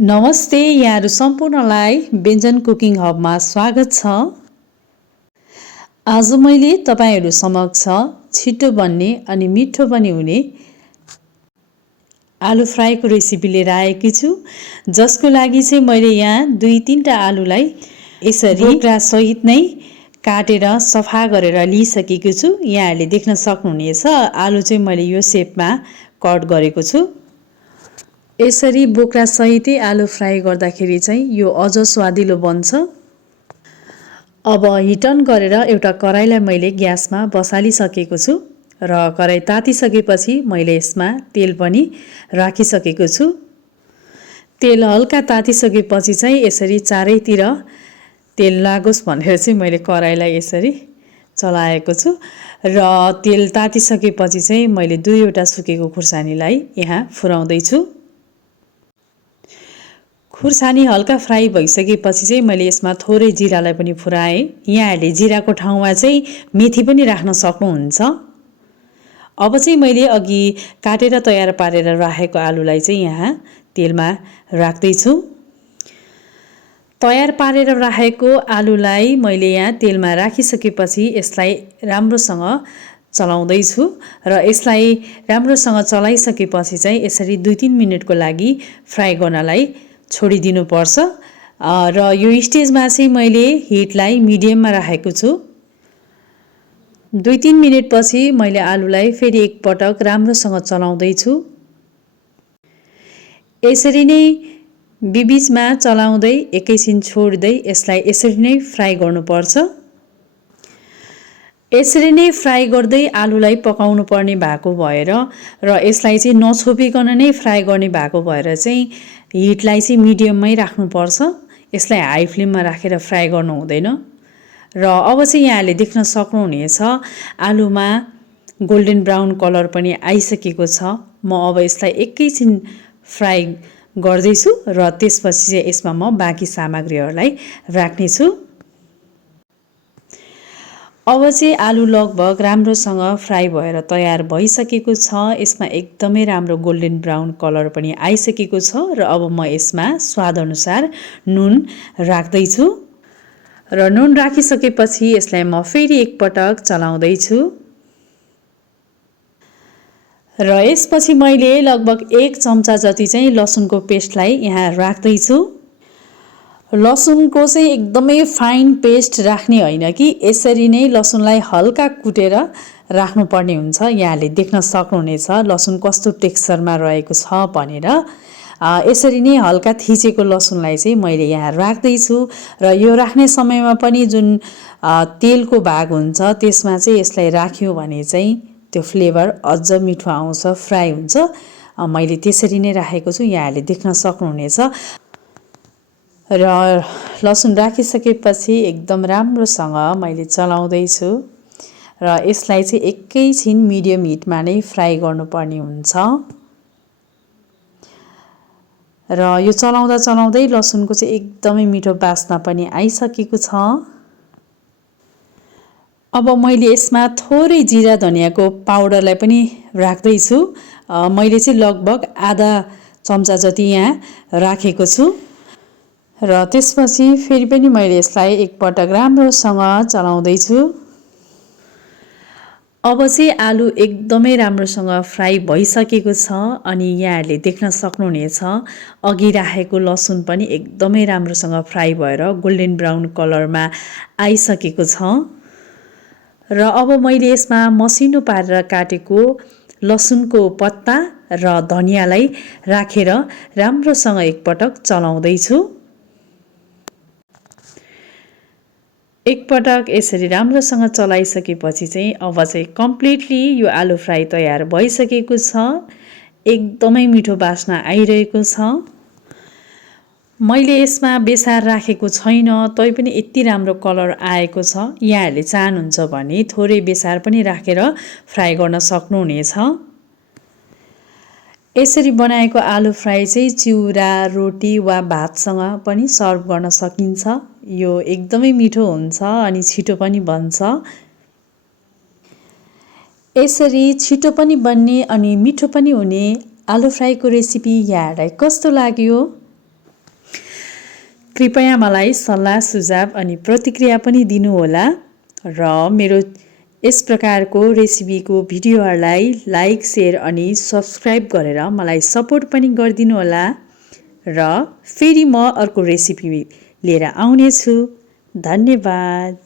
नमस्ते, यहाँहरू सम्पूर्णलाई व्यञ्जन कुकिङ हबमा स्वागत छ। आज मैले तपाईहरू समक्ष छिटो बन्ने अनि मिठो पनि हुने आलु फ्राईको रेसिपी लिएर आएकी छु, जसको लागि चाहिँ मैले यहाँ 2-3टा आलुलाई यसरी बोक्रा सहित नै काटेर सफा गरेर लिइसकेको छु। यहाँहरूले देख्न सक्नुहुनेछ आलु चाहिँ मैले यो सेपमा कट गरेको छु। यसरी बोक्रा सहितै आलु फ्राई गर्दाखेरि चाहिँ यो अझ स्वादिलो बन्छ। अब हिट अन गरेर एउटा कराईलाई मैले ग्यासमा बसालिसकेको छु र कराई तातिसकेपछि मैले यसमा तेल पनि राखिसकेको छु। तेल हल्का तातिसकेपछि चाहिँ यसरी चारैतिर तेल लागोस् भनेर चाहिँ मैले कराईलाई यसरी चलाएको छु र तेल तातिसकेपछि चाहिँ मैले 2वटा सुकेको खुर्सानीलाई यहाँ फुराउँदै छु। खुर्सानी हल्का फ्राई भइसकेपछि चाहिँ मैले यसमा थोरै जिरालाई पनि फुराएँ। यहाँहरूले जिराको ठाउँमा चाहिँ मेथी पनि राख्न सक्नुहुन्छ। अब चाहिँ मैले अघि काटेर तयार पारेर राखेको आलुलाई चाहिँ यहाँ तेलमा राख्दैछु। तयार पारेर राखेको आलुलाई मैले यहाँ तेलमा राखिसकेपछि यसलाई राम्रोसँग चलाउँदैछु र यसलाई राम्रोसँग चलाइसकेपछि चाहिँ यसरी 2-3 मिनेटको लागि फ्राई गर्नलाई छोडिदिनु पर्छ र यो स्टेजमा चाहिँ मैले हिटलाई मिडियममा राखेको छु। 2-3 मिनेटपछि मैले आलुलाई फेरि एकपटक राम्रोसँग चलाउँदै छु। यसरी नै बीचमा चलाउँदै एकैछिन छोड्दै यसलाई यसरी नै फ्राई गर्नुपर्छ। यसरी नै फ्राई गर्दै आलुलाई पकाउनु पर्ने भएको भएर र यसलाई चाहिँ नछोपिकन नै फ्राई गर्ने भएको भएर चाहिँ हिटलाई चाहिँ मिडियममै राख्नुपर्छ। यसलाई हाई फ्लेममा राखेर फ्राई गर्नु हुँदैन। र अब चाहिँ यहाँले देख्न सक्नुहुनेछ आलुमा गोल्डन ब्राउन कलर पनि आइसकेको छ। म अब यसलाई एकैछिन फ्राई गर्दैछु र त्यसपछि चाहिँ यसमा म बाँकी सामग्रीहरूलाई राख्नेछु। अब चाहिँ आलु लगभग राम्रोसँग फ्राई भएर तयार भइसकेको छ। यसमा एकदमै राम्रो गोल्डन ब्राउन कलर पनि आइसकेको छ र अब म यसमा स्वादअनुसार नुन राख्दैछु र नुन राखिसकेपछि यसलाई म फेरि एकपटक चलाउँदैछु र यसपछि मैले लगभग 1 चम्चा जति चाहिँ लसुनको पेस्टलाई यहाँ राख्दैछु। लसुनको चाहिँ एकदमै फाइन पेस्ट राख्ने होइन कि यसरी नै लसुनलाई हल्का कुटेर राख्नुपर्ने हुन्छ। यहाँले देख्न सक्नुहुनेछ लसुन कस्तो टेक्सचरमा रहेको छ भनेर। यसरी नै हल्का थिचेको लसुनलाई चाहिँ मैले यहाँ राख्दैछु र यो राख्ने समयमा पनि जुन तेलको भाग हुन्छ त्यसमा चाहिँ यसलाई राख्यो भने चाहिँ त्यो फ्लेभर अझ मिठो आउँछ, फ्राई हुन्छ। मैले त्यसरी नै राखेको छु, यहाँले देख्न सक्नुहुनेछ। र लसुन राखिसकेपछि एकदम राम्रोसँग मैले चलाउँदैछु र यसलाई चाहिँ एकैछिन मिडियम हिटमा नै फ्राई गर्नुपर्ने हुन्छ। र यो चलाउँदा चलाउँदै लसुनको चाहिँ एकदमै मिठो बास्ना पनि आइसकेको छ। अब मैले यसमा थोरै जिरा धनियाको पाउडरलाई पनि राख्दैछु। मैले चाहिँ लगभग आधा चम्चा जति यहाँ राखेको छु र त्यसपछि फेरि पनि मैले यसलाई एकपटक राम्रोसँग चलाउँदैछु। अब चाहिँ आलु एकदमै राम्रोसँग फ्राई भइसकेको छ अनि यहाँहरूले देख्न सक्नुहुनेछ अघि राखेको लसुन पनि एकदमै राम्रोसँग फ्राई भएर गोल्डन ब्राउन कलरमा आइसकेको छ। र अब मैले यसमा मसिनो पारेर काटेको लसुनको पत्ता र धनियालाई राखेर राम्रोसँग एकपटक चलाउँदैछु। एकपटक यसरी राम्रोसँग चलाइसकेपछि चाहिँ अब चाहिँ कम्प्लिटली यो आलु फ्राई तयार भइसकेको छ। एकदमै मिठो बास्ना आइरहेको छ। मैले यसमा बेसार राखेको छैन तैपनि यति राम्रो कलर आएको छ। यहाँहरूले चाहनुहुन्छ भने थोरै बेसार पनि राखेर फ्राई गर्न सक्नुहुनेछ। यसरी बनाएको आलु फ्राई चाहिँ चिउरा, रोटी वा भातसँग पनि सर्भ गर्न सकिन्छ। यो एकदमै मिठो हुन्छ अनि छिटो पनि बन्छ। यसरी छिटो पनि बन्ने अनि मिठो पनि हुने आलु फ्राईको रेसिपी यहाँहरूलाई कस्तो लाग्यो? कृपया मलाई सल्लाह सुझाव अनि प्रतिक्रिया पनि दिनुहोला र मेरो यस प्रकारको रेसिपीको भिडियोहरूलाई लाइक सेयर अनि सब्सक्राइब गरेर मलाई सपोर्ट पनि गरिदिनु होला र फेरि म अर्को रेसिपी लिएर आउनेछु। धन्यवाद।